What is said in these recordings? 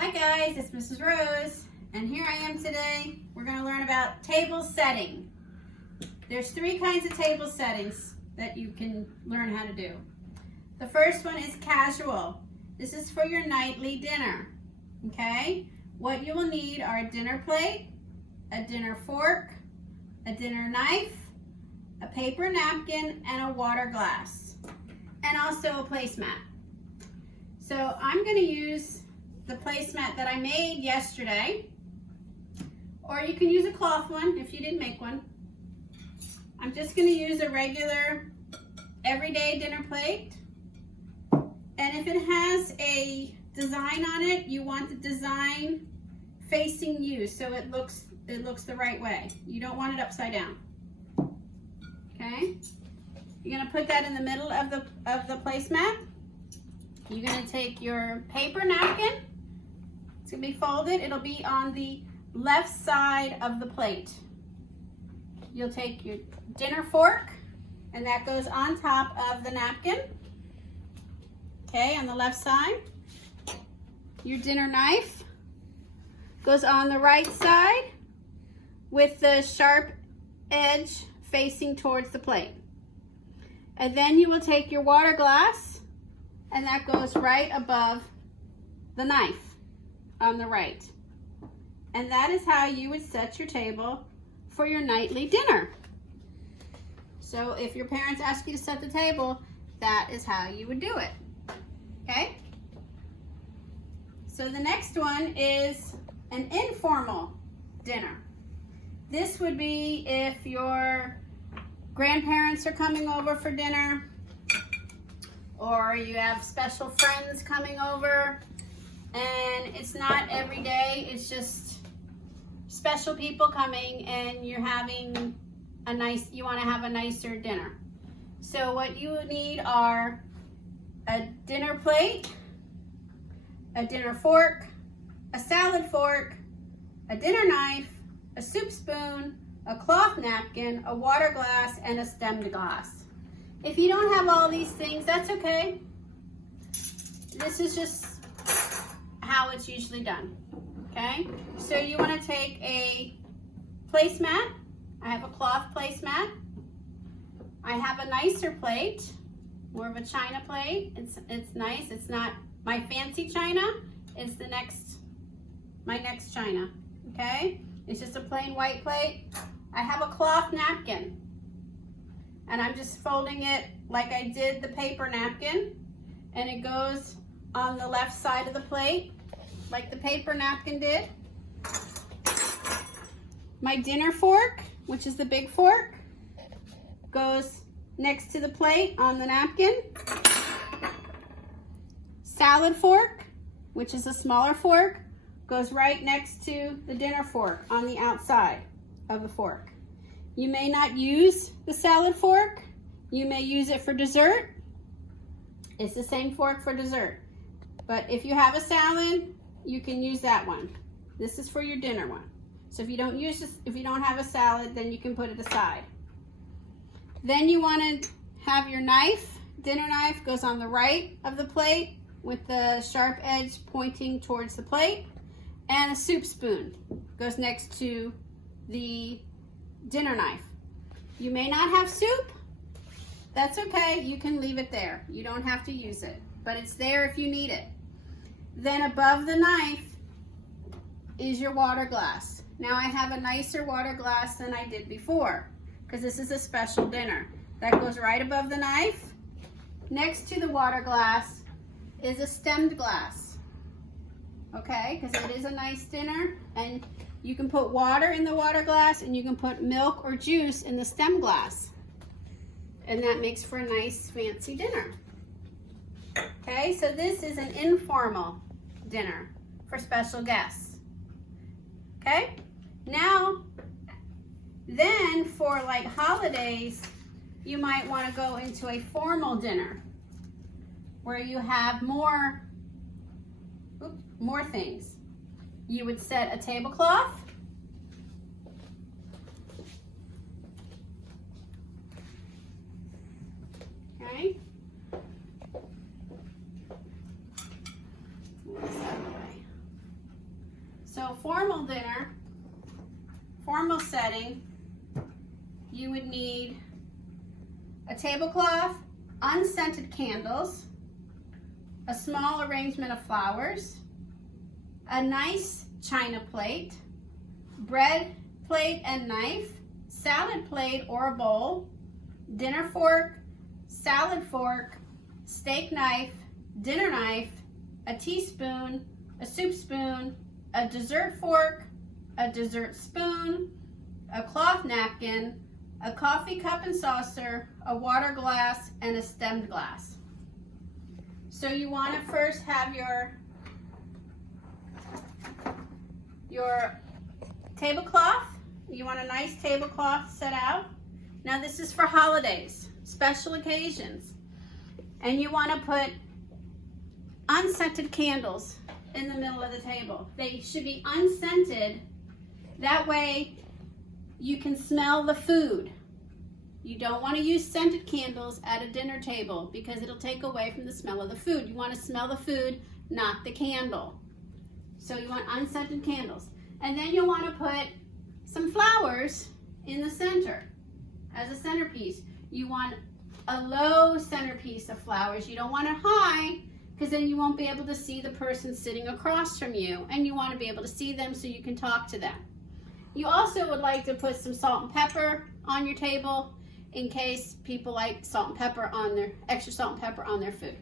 Hi guys, it's Mrs. Rose, and here I am today. We're going to learn about table setting. There's three kinds of table settings that you can learn how to do. The first one is casual. This is for your nightly dinner, okay? What you will need are a dinner plate, a dinner fork, a dinner knife, a paper napkin, and a water glass, and also a placemat. So I'm going to use the placemat that I made yesterday, or you can use a cloth one if you didn't make one. I'm just going to use a regular everyday dinner plate, and if it has a design on it, you want the design facing you so it looks the right way. You don't want it upside down. Okay? You're going to put that in the middle of the placemat. You're going to take your paper napkin. It's going to be folded. It'll be on the left side of the plate. You'll take your dinner fork, and that goes on top of the napkin. Okay, on the left side. Your dinner knife goes on the right side with the sharp edge facing towards the plate. And then you will take your water glass, and that goes right above the knife on the right. And that is how you would set your table for your nightly dinner. So if your parents ask you to set the table, that is how you would do it. Okay? So the next one is an informal dinner. This would be if your grandparents are coming over for dinner, or you have special friends coming over, and it's not every day, it's just special people coming and you're having you want to have a nicer dinner. So what you need are a dinner plate, a dinner fork, a salad fork, a dinner knife, a soup spoon, a cloth napkin, a water glass, and a stemmed glass. If you don't have all these things, that's okay. This is just how it's usually done, okay? So you want to take a placemat. I have a cloth placemat. I have a nicer plate, more of a china plate. It's nice. It's not my fancy china. It's my next china, okay? It's just a plain white plate. I have a cloth napkin, and I'm just folding it like I did the paper napkin, and it goes on the left side of the plate like the paper napkin did. My dinner fork, which is the big fork, goes next to the plate on the napkin. Salad fork, which is a smaller fork, goes right next to the dinner fork on the outside of the fork. You may not use the salad fork. You may use it for dessert. It's the same fork for dessert. But if you have a salad, you can use that one. This is for your dinner one. So if you don't have a salad, then you can put it aside. Then you want to have your knife. Dinner knife goes on the right of the plate with the sharp edge pointing towards the plate. And a soup spoon goes next to the dinner knife. You may not have soup. That's okay. You can leave it there. You don't have to use it, but it's there if you need it. Then above the knife is your water glass. Now I have a nicer water glass than I did before because this is a special dinner. That goes right above the knife. Next to the water glass is a stemmed glass. Okay, because it is a nice dinner, and you can put water in the water glass and you can put milk or juice in the stem glass. And that makes for a nice fancy dinner. Okay, so this is an informal dinner for special guests. Okay, now then for like holidays, you might want to go into a formal dinner where you have more things. You would set a tablecloth. Okay. Move this out of the way. So formal dinner, formal setting, you would need a tablecloth, unscented candles, a small arrangement of flowers, a nice china plate, bread plate and knife, salad plate or a bowl, dinner fork, salad fork, steak knife, dinner knife, a teaspoon, a soup spoon, a dessert fork, a dessert spoon, a cloth napkin, a coffee cup and saucer, a water glass, and a stemmed glass. So you want to first have your tablecloth. You want a nice tablecloth set out. Now this is for holidays, special occasions. And you want to put unscented candles in the middle of the table. They should be unscented. That way you can smell the food. You don't want to use scented candles at a dinner table because it'll take away from the smell of the food. You want to smell the food, not the candle. So you want unscented candles. And then you'll want to put some flowers in the center as a centerpiece. You want a low centerpiece of flowers. You don't want it high because then you won't be able to see the person sitting across from you, and you want to be able to see them so you can talk to them. You also would like to put some salt and pepper on your table in case people like salt and pepper on their, extra salt and pepper on their food.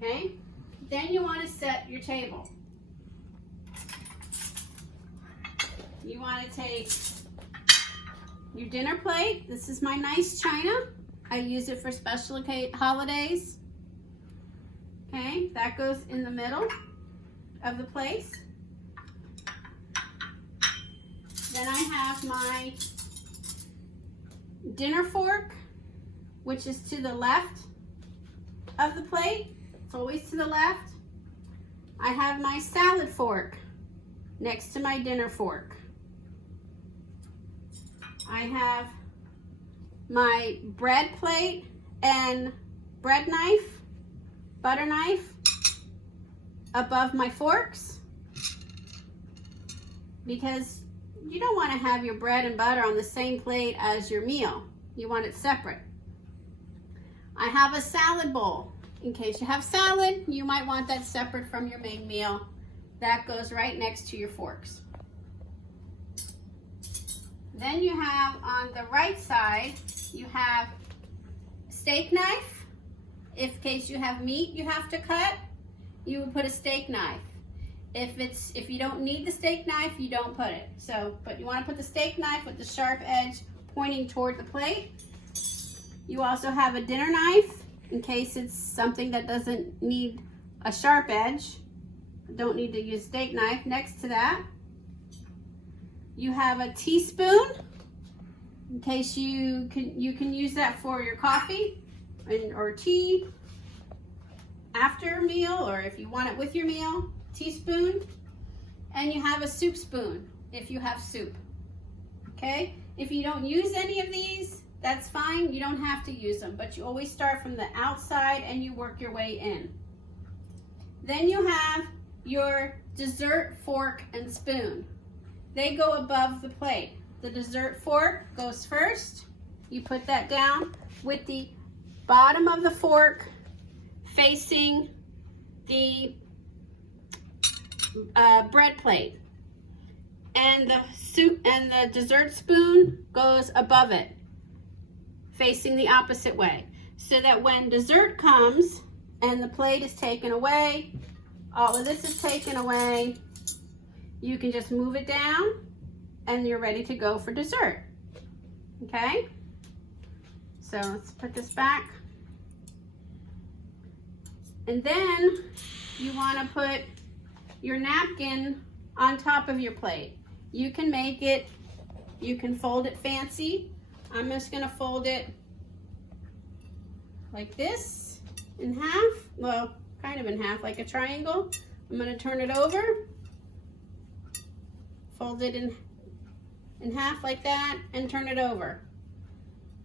Okay? Then you want to set your table. You want to take your dinner plate. This is my nice china. I use it for special holidays. Okay, that goes in the middle of the place. Then I have my dinner fork, which is to the left of the plate. It's always to the left. I have my salad fork next to my dinner fork. I have my bread plate and bread knife, butter knife above my forks because you don't want to have your bread and butter on the same plate as your meal. You want it separate. I have a salad bowl. In case you have salad, you might want that separate from your main meal. That goes right next to your forks. Then you have on the right side, you have steak knife. In case you have meat you have to cut, you would put a steak knife. If you don't need the steak knife, you don't put it. But you want to put the steak knife with the sharp edge pointing toward the plate. You also have a dinner knife in case it's something that doesn't need a sharp edge. Don't need to use steak knife. Next to that, you have a teaspoon in case you can use that for your coffee or tea after a meal, or if you want it with your meal. Teaspoon. And you have a soup spoon if you have soup. Okay, if you don't use any of these, that's fine. You don't have to use them, but you always start from the outside and you work your way in. Then you have your dessert fork and spoon. They go above the plate. The dessert fork goes first. You put that down with the bottom of the fork facing the bread plate, and the soup and the dessert spoon goes above it, facing the opposite way, so that when dessert comes and the plate is taken away, all of this is taken away, you can just move it down and you're ready to go for dessert. Okay, so let's put this back, and then you want to put your napkin on top of your plate. You can make it, you can fold it fancy. I'm just gonna fold it like this in half, well, kind of in half, like a triangle. I'm gonna turn it over, fold it in half like that, and turn it over.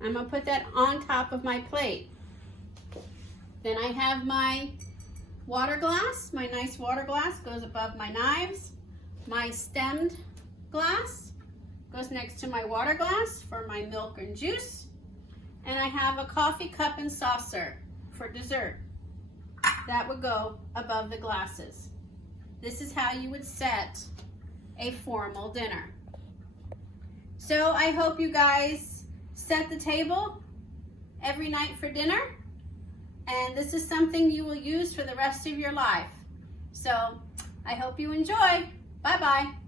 I'm gonna put that on top of my plate. Then I have my water glass. My nice water glass goes above my knives. My stemmed glass goes next to my water glass for my milk and juice. And I have a coffee cup and saucer for dessert. That would go above the glasses. This is how you would set a formal dinner. So I hope you guys set the table every night for dinner. And this is something you will use for the rest of your life. So I hope you enjoy. Bye-bye.